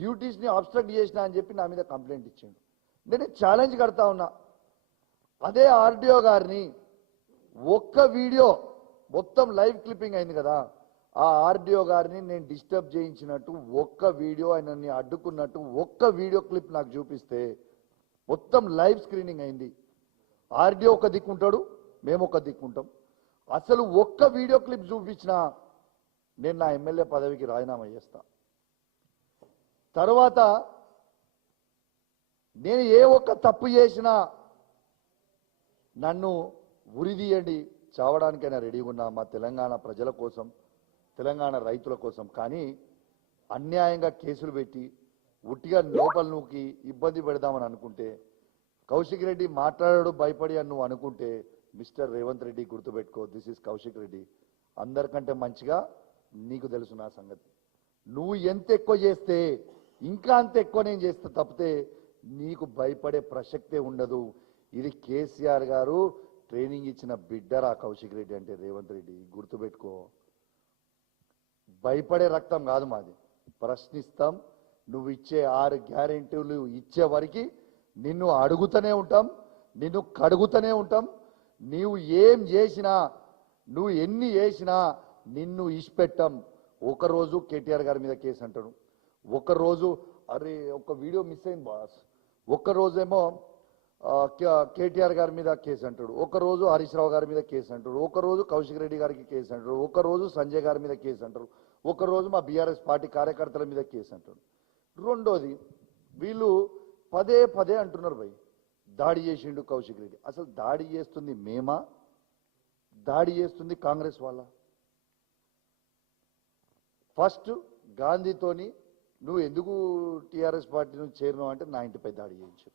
డ్యూటీస్ని obstruct చేసినా అని చెప్పి నా మీద కంప్లైంట్ ఇచ్చిండు. నేను ఛాలెంజ్ కడతా ఉన్నా, అదే ఆర్డీఓ గారిని ఒక్క వీడియో మొత్తం లైవ్ క్లిప్పింగ్ అయింది కదా, ఆ ఆర్డీఓ గారిని నేను డిస్టర్బ్ చేయించినట్టు ఒక్క వీడియో, ఆయనని అడ్డుకున్నట్టు ఒక్క వీడియో క్లిప్ నాకు చూపిస్తే, మొత్తం లైవ్ స్క్రీనింగ్ అయింది. ఆర్డీఓ ఒక దిక్కుంటాడు, మేము ఒక దిక్కుంటాం. అసలు ఒక్క వీడియో క్లిప్ చూపించినా నేను నా ఎమ్మెల్యే పదవికి రాజీనామా చేస్తా. తర్వాత నేను ఏ ఒక్క తప్పు చేసినా నన్ను ఉరిదీయండి, చావడానికైనా రెడీగా ఉన్నా మా తెలంగాణ ప్రజల కోసం, తెలంగాణ రైతుల కోసం. కానీ అన్యాయంగా కేసులు పెట్టి ఉట్టిగా లోపల నూకి ఇబ్బంది పెడదామని అనుకుంటే, కౌశిక్ రెడ్డి మాట్లాడాడు భయపడి అని నువ్వు అనుకుంటే, మిస్టర్ రేవంత్ రెడ్డి గుర్తుపెట్టుకో, దిస్ ఇస్ కౌశిక్ రెడ్డి. అందరికంటే మంచిగా నీకు తెలుసు నా సంగతి. నువ్వు ఎంత ఎక్కువ చేస్తే ఇంకా అంత ఎక్కువ నేను చేస్తే తప్పితే నీకు భయపడే ప్రసక్తే ఉండదు. ఇది కేసీఆర్ గారు ట్రైనింగ్ ఇచ్చిన బిడ్డరా కౌశిక్ రెడ్డి అంటే రేవంత్ రెడ్డి, గుర్తుపెట్టుకో. భయపడే రక్తం కాదు మాది, ప్రశ్నిస్తాం. నువ్వు ఇచ్చే 6 గ్యారెంటీలు ఇచ్చే వరకు నిన్ను అడుగుతూనే ఉంటాం, నిన్ను కడుగుతూనే ఉంటాం. నీవు ఏం చేసినా, నువ్వు ఎన్ని చేసినా నిన్ను ఇష్టపెట్టాం. ఒకరోజు కేటీఆర్ గారి మీద కేసు అంటాడు, ఒకరోజు అరే ఒక వీడియో మిస్ అయింది బాస్, ఒక్కరోజేమో కేటీఆర్ గారి మీద కేసు అంటాడు, ఒకరోజు హరీష్ రావు గారి మీద కేసు అంటాడు, ఒకరోజు కౌశిక్ రెడ్డి గారికి కేసు అంటాడు, ఒకరోజు సంజయ్ గారి మీద కేసు అంటారు, ఒకరోజు మా బీఆర్ఎస్ పార్టీ కార్యకర్తల మీద కేసు అంటాడు. రెండోది వీళ్ళు పదే పదే అంటున్నారు, భయ్ దాడి చేసిండు కౌశిక్ రెడ్డి. అసలు దాడి చేస్తుంది మేమా, దాడి చేస్తుంది కాంగ్రెస్ వాళ్ళ? ఫస్ట్ గాంధీతోని నువ్వు ఎందుకు టీఆర్ఎస్ పార్టీ నుంచి చేరినావు అంటే నా ఇంటిపై దాడి చేయించారు.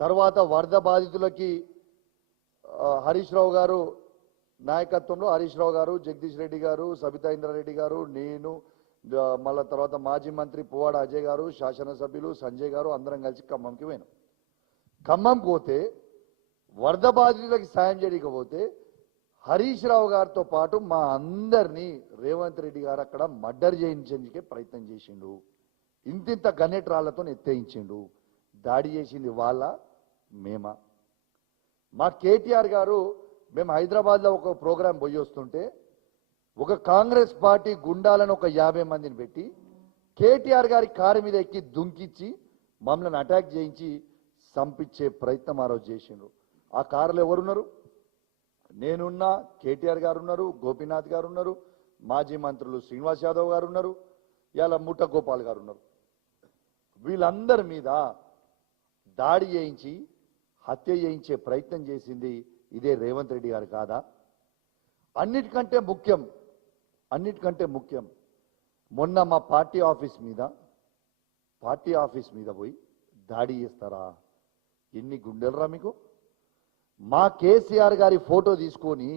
తర్వాత వరద బాధితులకి హరీష్ రావు గారు నాయకత్వంలో, హరీష్ రావు గారు, జగదీష్ రెడ్డి గారు, సబితా ఇంద్రారెడ్డి గారు, నేను, మళ్ళా తర్వాత మాజీ మంత్రి పువ్వాడ అజయ్ గారు, శాసనసభ్యులు సంజయ్ గారు అందరం కలిసి ఖమ్మంకి పోయినాం. ఖమ్మం పోతే వరద బాధితులకి సాయం చేయకపోతే హరీష్ రావు గారితో పాటు మా అందరినీ రేవంత్ రెడ్డి గారు అక్కడ మర్డర్ చేయించేందుకే ప్రయత్నం చేసిండు. ఇంతింత గన్నెట్ రాళ్లతో ఎత్తేయించిండు. దాడి చేసింది వాళ్ళ మేమా? మా కేటీఆర్ గారు, మేము హైదరాబాద్లో ఒక ప్రోగ్రాం పోయి వస్తుంటే ఒక కాంగ్రెస్ పార్టీ గుండాలను ఒక 50 మందిని పెట్టి కేటీఆర్ గారి కారు మీద ఎక్కి దుంకిచ్చి మమ్మల్ని అటాక్ చేయించి సంపించే ప్రయత్నం ఆ రోజు చేసిండ్రు. ఆ కారులో ఎవరున్నారు? నేనున్నా, కేటీఆర్ గారు ఉన్నారు, గోపీనాథ్ గారు ఉన్నారు, మాజీ మంత్రులు శ్రీనివాస్ యాదవ్ గారు ఉన్నారు, ఇలా ముఠ గోపాల్ గారు ఉన్నారు. వీళ్ళందరి మీద దాడి చేయించి హత్య చేయించే ప్రయత్నం చేసింది ఇదే రేవంత్ రెడ్డి గారు కాదా? అన్నిటికంటే ముఖ్యం మొన్న మా పార్టీ ఆఫీస్ మీద పోయి దాడి చేస్తారా? ఎన్ని గుండెలరా మీకు? మా కేసీఆర్ గారి ఫోటో తీసుకొని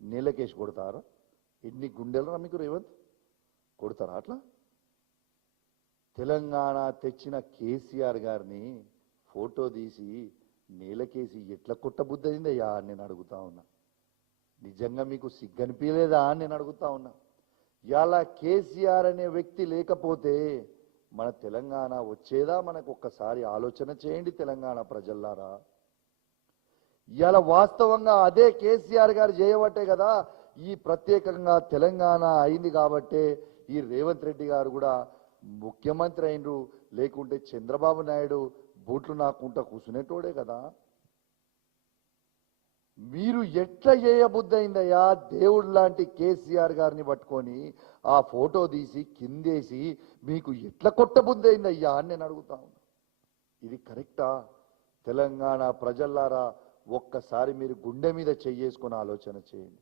నీలకేసి కొడతారా? ఎన్ని గుండెలరా మీకు? రేవంత్ కొడతారా అట్లా? తెలంగాణ తెచ్చిన కేసీఆర్ గారిని ఫోటో తీసి నీలకేసి ఎట్లా కొట్టబుద్దయిందయ్యా అని నేను అడుగుతా ఉన్నా. నిజంగా మీకు సిగ్గనిపించలేదా అని నేను అడుగుతా ఉన్నా. ఇలా కేసీఆర్ అనే వ్యక్తి లేకపోతే మన తెలంగాణ వచ్చేదా? మనకు ఒక్కసారి ఆలోచన చేయండి తెలంగాణ ప్రజల్లారా. ఇలా వాస్తవంగా అదే కేసీఆర్ గారు చేయబట్టే కదా ఈ ప్రత్యేకంగా తెలంగాణ అయింది. కాబట్టే ఈ రేవంత్ రెడ్డి గారు కూడా ముఖ్యమంత్రి అయినరు. లేకుంటే చంద్రబాబు నాయుడు బూట్లు నాకుంటా కూర్చునేటోడే కదా. మీరు ఎట్లా చేయబుద్దయిందయ్యా దేవుడు లాంటి కేసీఆర్ గారిని పట్టుకొని ఆ ఫోటో తీసి కిందేసి మీకు ఎట్లా కొట్టబుద్దయిందయ్యా అని నేను అడుగుతా ఉన్నా. ఇది కరెక్టా? తెలంగాణ ప్రజల్లారా ఒక్కసారి మీరు గుండె మీద చెయ్యేసుకొని ఆలోచన చేయండి.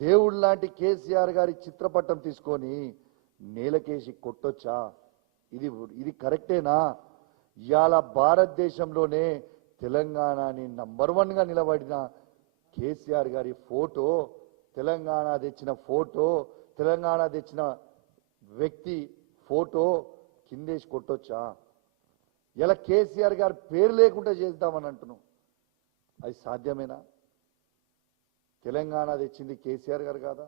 దేవుడు లాంటి కేసీఆర్ గారి చిత్రపటం తీసుకొని నేలకేసి కొట్టొచ్చా? ఇది కరెక్టేనా? ఇవాళ భారతదేశంలోనే తెలంగాణని నంబర్ 1గా నిలబడిన కేసీఆర్ గారి ఫోటో, తెలంగాణ తెచ్చిన ఫోటో, తెలంగాణ తెచ్చిన వ్యక్తి ఫోటో కిందేసి కొట్టొచ్చా? ఇలా కేసీఆర్ గారి పేరు లేకుండా చేద్దామని అంటున్నాం. అది సాధ్యమేనా? తెలంగాణ తెచ్చింది కేసీఆర్ గారు కాదా?